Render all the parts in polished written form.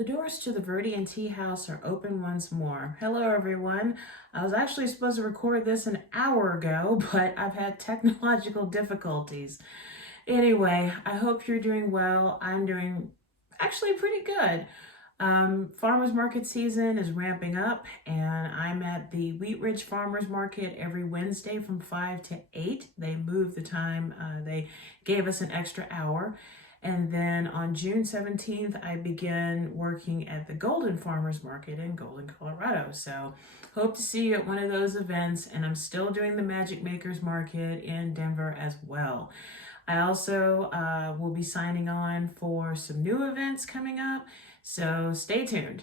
The doors to the Viridian Tea House are open once more. Hello everyone. I was actually supposed to record this an hour ago, but I've had technological difficulties. Anyway, I hope you're doing well. I'm doing actually pretty good. Farmers market season is ramping up, and I'm at the Wheat Ridge Farmers Market every Wednesday from 5 to 8. They moved the time, they gave us an extra hour. And then on June 17th, I begin working at the Golden Farmers Market in Golden, Colorado. So hope to see you at one of those events. And I'm still doing the Magic Makers Market in Denver as well. I also will be signing on for some new events coming up. So stay tuned.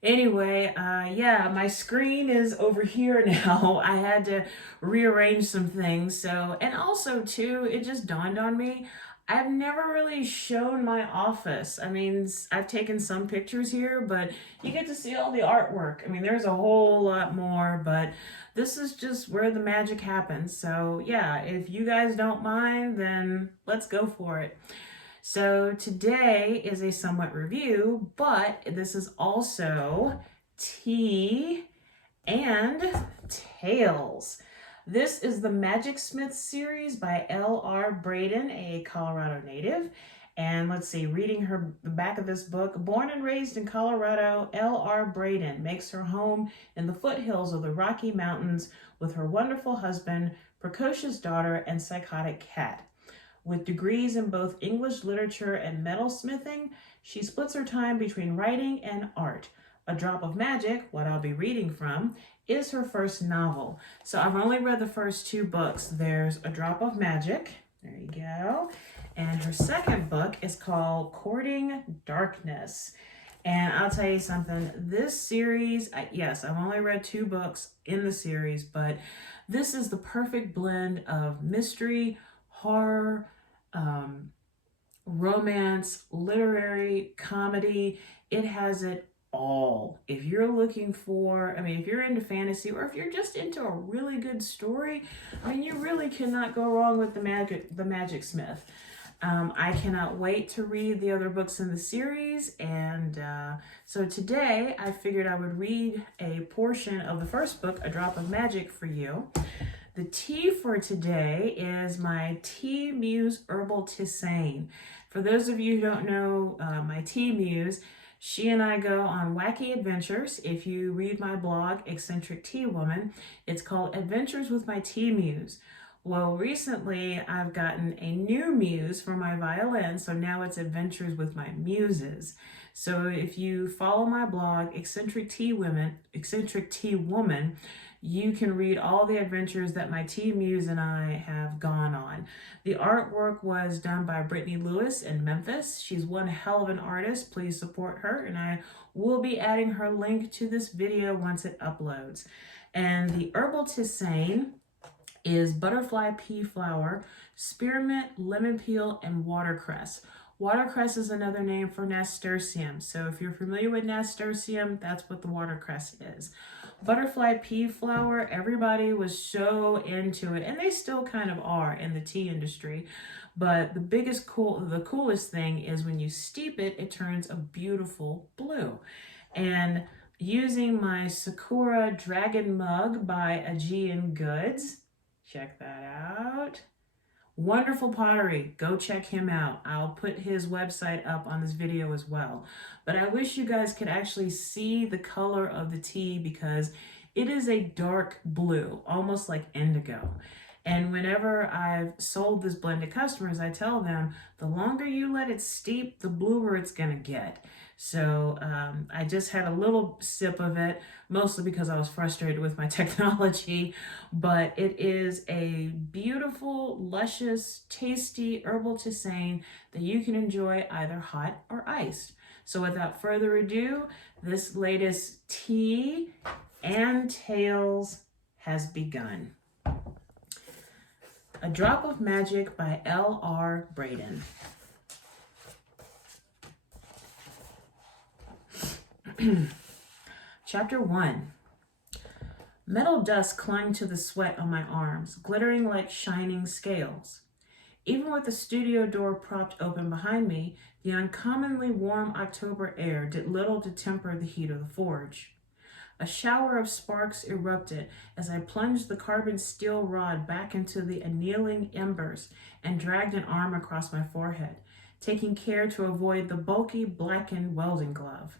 Anyway, yeah, my screen is over here now. I had to rearrange some things. So, and also too, it just dawned on me, I've never really shown my office. I mean, I've taken some pictures here, but you get to see all the artwork. I mean, there's a whole lot more, but this is just where the magic happens. So yeah, if you guys don't mind, then let's go for it. So today is a somewhat review, but this is also tea and tales. This is the Magicsmith Series by L.R. Braden, a Colorado native. And let's see, reading the back of this book, born and raised in Colorado, L.R. Braden makes her home in the foothills of the Rocky Mountains with her wonderful husband, precocious daughter, and psychotic cat. With degrees in both English literature and metalsmithing, she splits her time between writing and art. A Drop of Magic, what I'll be reading from, is her first novel. So I've only read the first two books. There's A Drop of Magic, there you go, and her second book is called Courting Darkness. And I'll tell you something, this series, yes, I've only read two books in the series, but this is the perfect blend of mystery, horror, romance, literary, comedy. It has it all. If you're looking for, I mean, if you're into fantasy or if you're just into a really good story, I mean, you really cannot go wrong with the Magicsmith. I cannot wait to read the other books in the series, and so today I figured I would read a portion of the first book, A Drop of Magic, for you. The tea for today is my Tea Muse Herbal Tisane. For those of you who don't know my Tea Muse, she and I go on wacky adventures. If you read my blog, Eccentric Tea Woman, it's called Adventures with My Tea Muse. Well, recently I've gotten a new muse for my violin, so now it's Adventures with My Muses. So if you follow my blog, Eccentric Tea Woman, you can read all the adventures that my Tea Muse and I have gone on. The artwork was done by Brittany Lewis in Memphis. She's one hell of an artist. Please support her, and I will be adding her link to this video once it uploads. And the Herbal Tisane is butterfly pea flower, spearmint, lemon peel, and watercress. Watercress is another name for nasturtium. So if you're familiar with nasturtium, that's what the watercress is. Butterfly pea flower, everybody was so into it, and they still kind of are in the tea industry. But the coolest thing is when you steep it, it turns a beautiful blue. And using my Sakura Dragon mug by Aegean Goods, check that out. Wonderful pottery. Go check him out. I'll put his website up on this video as well. But I wish you guys could actually see the color of the tea because it is a dark blue, almost like indigo. And whenever I've sold this blend to customers, I tell them the longer you let it steep, the bluer it's going to get. So I just had a little sip of it, mostly because I was frustrated with my technology, but it is a beautiful, luscious, tasty herbal tisane that you can enjoy either hot or iced. So without further ado, this latest tea and tales has begun. A Drop of Magic by L.R. Braden. Chapter 1. Metal dust clung to the sweat on my arms, glittering like shining scales. Even with the studio door propped open behind me, the uncommonly warm October air did little to temper the heat of the forge. A shower of sparks erupted as I plunged the carbon steel rod back into the annealing embers and dragged an arm across my forehead, taking care to avoid the bulky, blackened welding glove.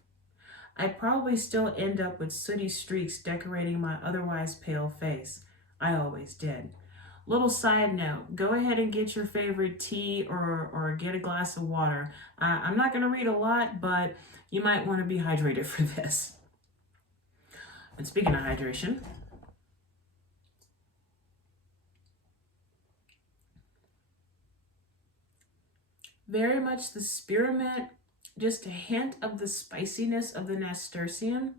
I'd probably still end up with sooty streaks decorating my otherwise pale face. I always did. Little side note, go ahead and get your favorite tea or get a glass of water. I'm not going to read a lot, but you might want to be hydrated for this. And speaking of hydration, very much the spearmint, just a hint of the spiciness of the nasturtium,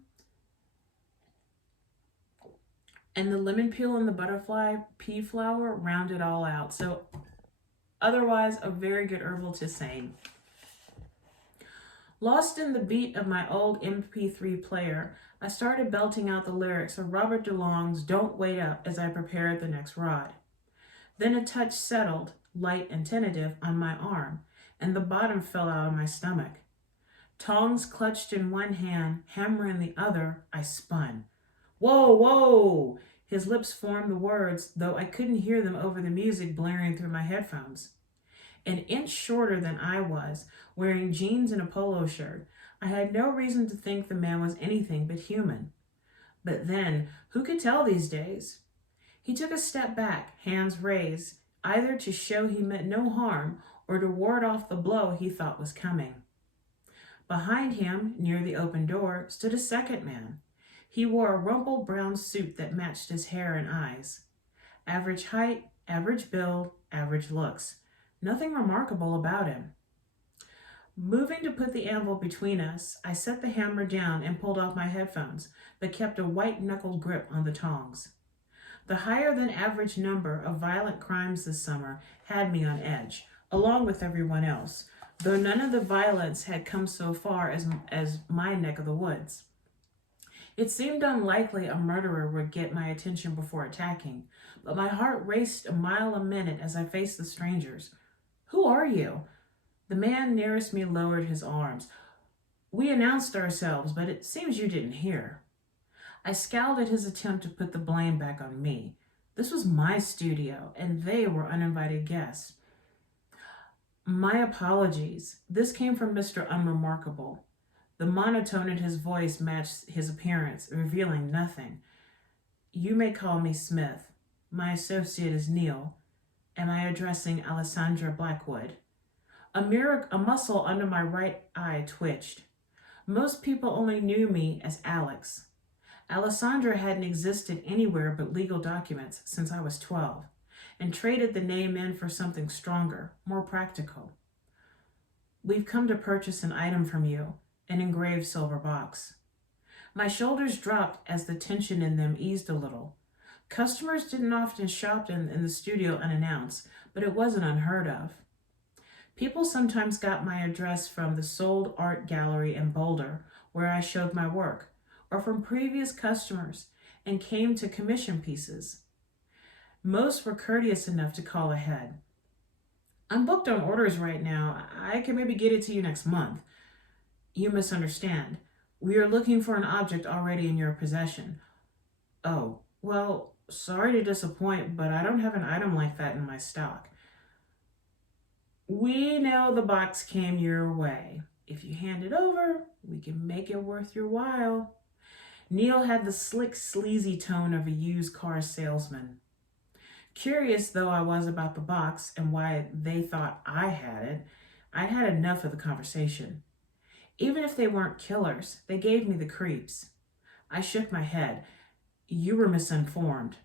and the lemon peel and the butterfly pea flower round it all out. So otherwise, a very good herbal tisane. Lost in the beat of my old MP3 player, I started belting out the lyrics of Robert DeLong's Don't Wait Up as I prepared the next rod. Then a touch settled, light and tentative, on my arm, and the bottom fell out of my stomach. Tongs clutched in one hand, hammer in the other, I spun. Whoa, whoa! His lips formed the words, though I couldn't hear them over the music blaring through my headphones. An inch shorter than I was, wearing jeans and a polo shirt, I had no reason to think the man was anything but human. But then, who could tell these days? He took a step back, hands raised, either to show he meant no harm or to ward off the blow he thought was coming. Behind him, near the open door, stood a second man. He wore a rumpled brown suit that matched his hair and eyes. Average height, average build, average looks. Nothing remarkable about him. Moving to put the anvil between us, I set the hammer down and pulled off my headphones, but kept a white-knuckled grip on the tongs. The higher-than-average number of violent crimes this summer had me on edge, along with everyone else, though none of the violence had come so far as my neck of the woods. It seemed unlikely a murderer would get my attention before attacking, but my heart raced a mile a minute as I faced the strangers. Who are you? The man nearest me lowered his arms. We announced ourselves, but it seems you didn't hear. I scowled at his attempt to put the blame back on me. This was my studio, and they were uninvited guests. My apologies. This came from Mr. Unremarkable. The monotone in his voice matched his appearance, revealing nothing. You may call me Smith. My associate is Neil. Am I addressing Alessandra Blackwood? A muscle under my right eye twitched. Most people only knew me as Alex. Alessandra hadn't existed anywhere but legal documents since I was 12, and traded the name in for something stronger, more practical. We've come to purchase an item from you, an engraved silver box. My shoulders dropped as the tension in them eased a little. Customers didn't often shop in the studio unannounced, but it wasn't unheard of. People sometimes got my address from the Sold Art Gallery in Boulder, where I showed my work, or from previous customers, and came to commission pieces. Most were courteous enough to call ahead. I'm booked on orders right now. I can maybe get it to you next month. You misunderstand. We are looking for an object already in your possession. Oh, well, sorry to disappoint, but I don't have an item like that in my stock. We know the box came your way. If you hand it over, we can make it worth your while. Neil had the slick, sleazy tone of a used car salesman. Curious though I was about the box and why they thought I had it, I'd had enough of the conversation. Even if they weren't killers, they gave me the creeps. I shook my head. You were misinformed.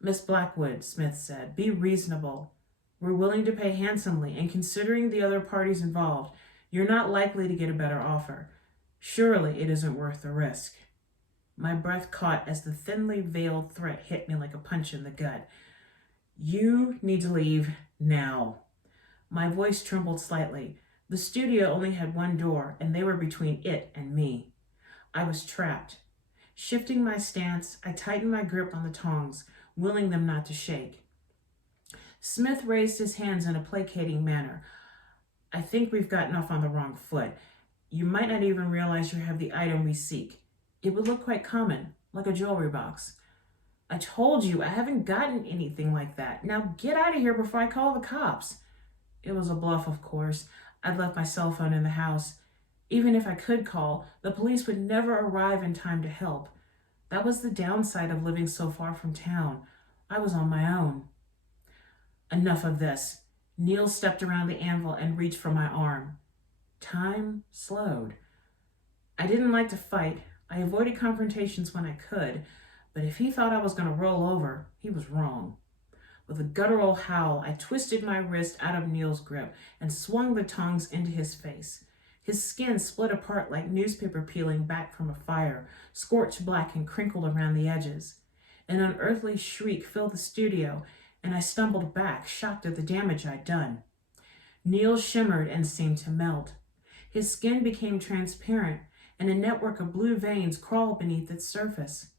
Miss Blackwood, Smith said, be reasonable. We're willing to pay handsomely, and considering the other parties involved, you're not likely to get a better offer. Surely it isn't worth the risk. My breath caught as the thinly veiled threat hit me like a punch in the gut. You need to leave now. My voice trembled slightly. The studio only had one door, and they were between it and me. I was trapped. Shifting my stance, I tightened my grip on the tongs, willing them not to shake. Smith raised his hands in a placating manner. I think we've gotten off on the wrong foot. You might not even realize you have the item we seek. It would look quite common, like a jewelry box. I told you, I haven't gotten anything like that. Now get out of here before I call the cops. It was a bluff, of course. I'd left my cell phone in the house. Even if I could call, the police would never arrive in time to help. That was the downside of living so far from town. I was on my own. Enough of this. Neil stepped around the anvil and reached for my arm. Time slowed. I didn't like to fight. I avoided confrontations when I could, but if he thought I was going to roll over, he was wrong. With a guttural howl, I twisted my wrist out of Neil's grip and swung the tongs into his face. His skin split apart like newspaper peeling back from a fire, scorched black and crinkled around the edges. An unearthly shriek filled the studio, and I stumbled back, shocked at the damage I'd done. Neil shimmered and seemed to melt. His skin became transparent, and a network of blue veins crawled beneath its surface.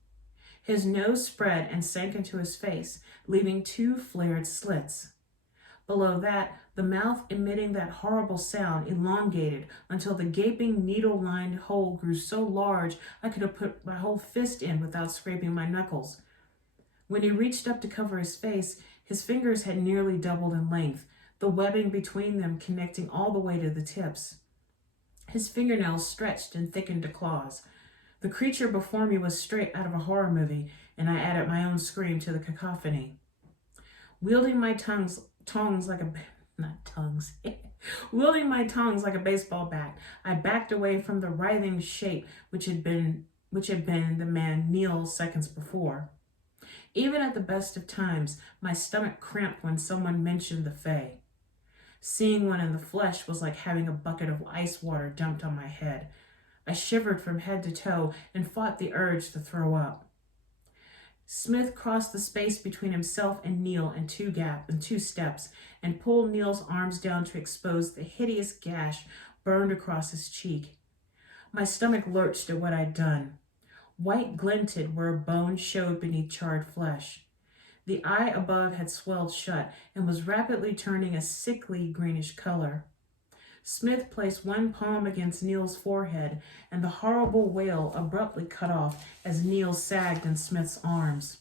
His nose spread and sank into his face, leaving 2 flared slits. Below that, the mouth emitting that horrible sound elongated until the gaping needle-lined hole grew so large I could have put my whole fist in without scraping my knuckles. When he reached up to cover his face, his fingers had nearly doubled in length, the webbing between them connecting all the way to the tips. His fingernails stretched and thickened to claws. The creature before me was straight out of a horror movie, and I added my own scream to the cacophony. Wielding my tongs like a baseball bat, I backed away from the writhing shape which had been the man Neil seconds before. Even at the best of times, my stomach cramped when someone mentioned the Fae. Seeing one in the flesh was like having a bucket of ice water dumped on my head. I shivered from head to toe and fought the urge to throw up. Smith crossed the space between himself and Neil in 2 steps and pulled Neil's arms down to expose the hideous gash burned across his cheek. My stomach lurched at what I'd done. White glinted where a bone showed beneath charred flesh. The eye above had swelled shut and was rapidly turning a sickly greenish color. Smith placed one palm against Neil's forehead, and the horrible wail abruptly cut off as Neil sagged in Smith's arms.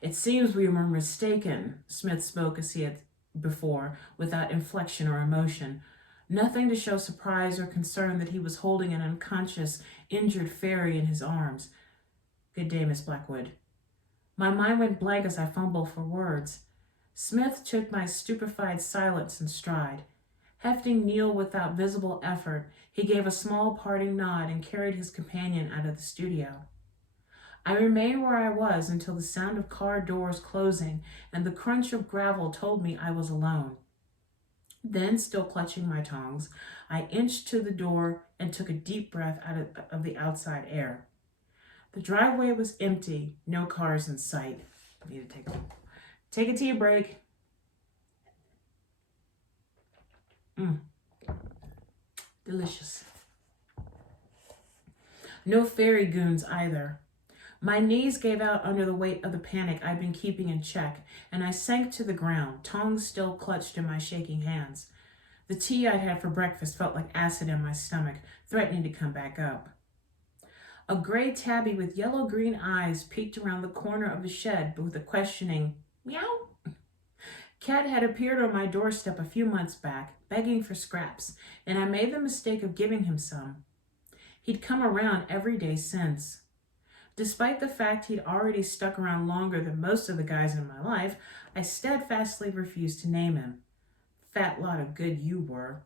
It seems we were mistaken, Smith spoke as he had before, without inflection or emotion. Nothing to show surprise or concern that he was holding an unconscious, injured fairy in his arms. Good day, Miss Blackwood. My mind went blank as I fumbled for words. Smith took my stupefied silence in stride. Hefting Neil without visible effort, he gave a small parting nod and carried his companion out of the studio. I remained where I was until the sound of car doors closing and the crunch of gravel told me I was alone. Then, still clutching my tongs, I inched to the door and took a deep breath out of the outside air. The driveway was empty, no cars in sight. I need to take a tea break. Delicious. No fairy goons either. My knees gave out under the weight of the panic I'd been keeping in check, and I sank to the ground, tongs still clutched in my shaking hands. The tea I'd had for breakfast felt like acid in my stomach, threatening to come back up. A gray tabby with yellow-green eyes peeked around the corner of the shed with a questioning, meow. Cat had appeared on my doorstep a few months back, begging for scraps, and I made the mistake of giving him some. He'd come around every day since. Despite the fact he'd already stuck around longer than most of the guys in my life, I steadfastly refused to name him. Fat lot of good you were.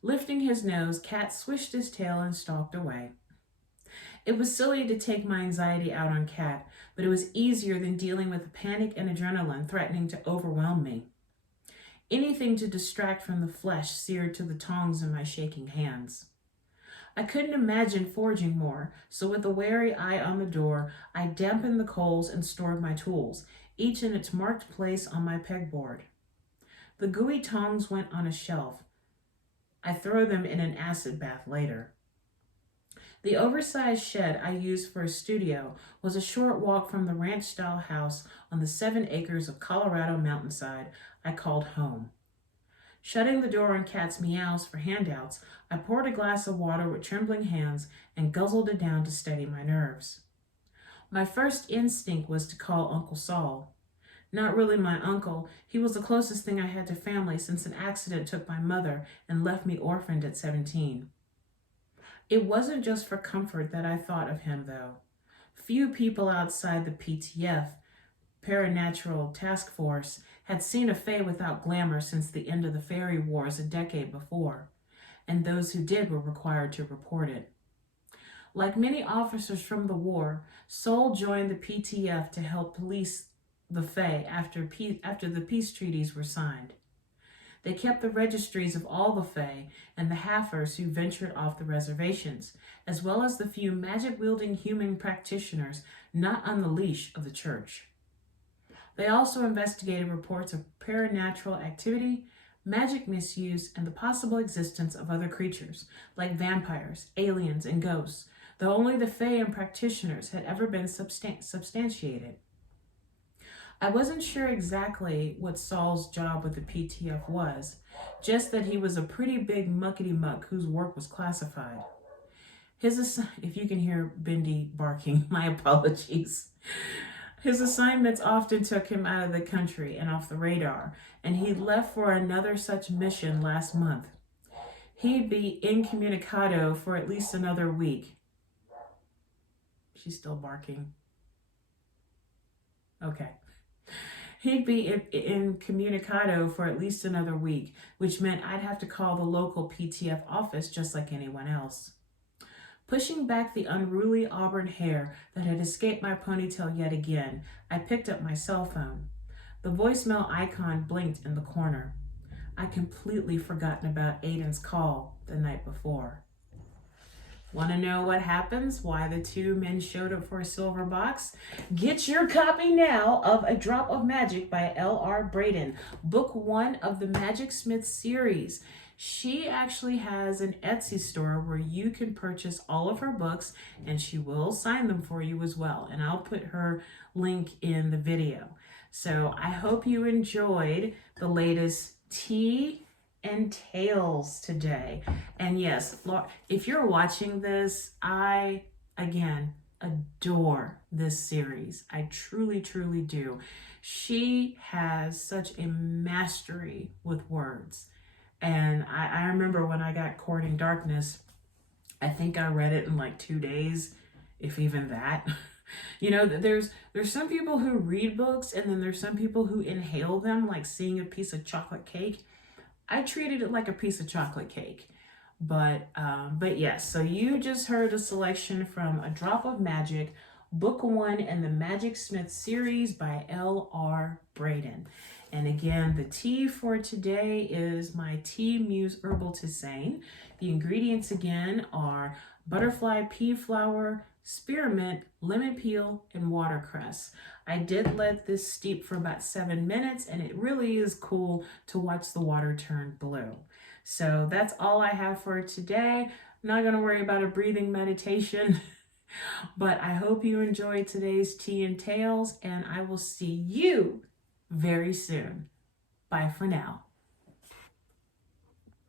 Lifting his nose, Cat swished his tail and stalked away. It was silly to take my anxiety out on Cat, but it was easier than dealing with the panic and adrenaline threatening to overwhelm me. Anything to distract from the flesh seared to the tongs in my shaking hands. I couldn't imagine forging more, so with a wary eye on the door, I dampened the coals and stored my tools, each in its marked place on my pegboard. The gooey tongs went on a shelf. I throw them in an acid bath later. The oversized shed I used for a studio was a short walk from the ranch-style house on the 7 acres of Colorado mountainside I called home. Shutting the door on Cat's meows for handouts, I poured a glass of water with trembling hands and guzzled it down to steady my nerves. My first instinct was to call Uncle Saul. Not really my uncle, he was the closest thing I had to family since an accident took my mother and left me orphaned at 17. It wasn't just for comfort that I thought of him, though. Few people outside the PTF, Paranatural Task Force, had seen a fae without glamour since the end of the fairy wars a decade before, and those who did were required to report it. Like many officers from the war, Sol joined the PTF to help police the fae after the peace treaties were signed. They kept the registries of all the fae and the halfers who ventured off the reservations, as well as the few magic-wielding human practitioners not on the leash of the church. They also investigated reports of paranatural activity, magic misuse, and the possible existence of other creatures, like vampires, aliens, and ghosts, though only the fae and practitioners had ever been substantiated. I wasn't sure exactly what Saul's job with the PTF was, just that he was a pretty big muckety-muck whose work was classified. If you can hear Bindi barking, my apologies. His assignments often took him out of the country and off the radar, and he left for another such mission last month. He'd be incommunicado for at least another week. She's still barking. Okay. He'd be incommunicado for at least another week, which meant I'd have to call the local PTF office just like anyone else. Pushing back the unruly auburn hair that had escaped my ponytail yet again, I picked up my cell phone. The voicemail icon blinked in the corner. I'd completely forgotten about Aiden's call the night before. Want to know what happens? Why the 2 men showed up for a silver box? Get your copy now of A Drop of Magic by L.R. Braden, book 1 of the Magicsmith Series. She actually has an Etsy store where you can purchase all of her books, and she will sign them for you as well. And I'll put her link in the video. So I hope you enjoyed the latest Tea and Tales today. And yes, if you're watching this, I, again, adore this series. I truly, truly do. She has such a mastery with words. And I remember when I got Courting Darkness, I think I read it in like 2 days, if even that. You know, there's some people who read books, and then there's some people who inhale them like seeing a piece of chocolate cake. I treated it like a piece of chocolate cake. But yes, so you just heard a selection from A Drop of Magic, book 1 in the Magicsmith series by L.R. Braden. And again, the tea for today is my Tea Muse Herbal Tisane. The ingredients again are butterfly pea flower, spearmint, lemon peel, and watercress. I did let this steep for about 7 minutes, and it really is cool to watch the water turn blue. So that's all I have for today. I'm not going to worry about a breathing meditation, but I hope you enjoyed today's Tea and Tales, and I will see you very soon. Bye for now.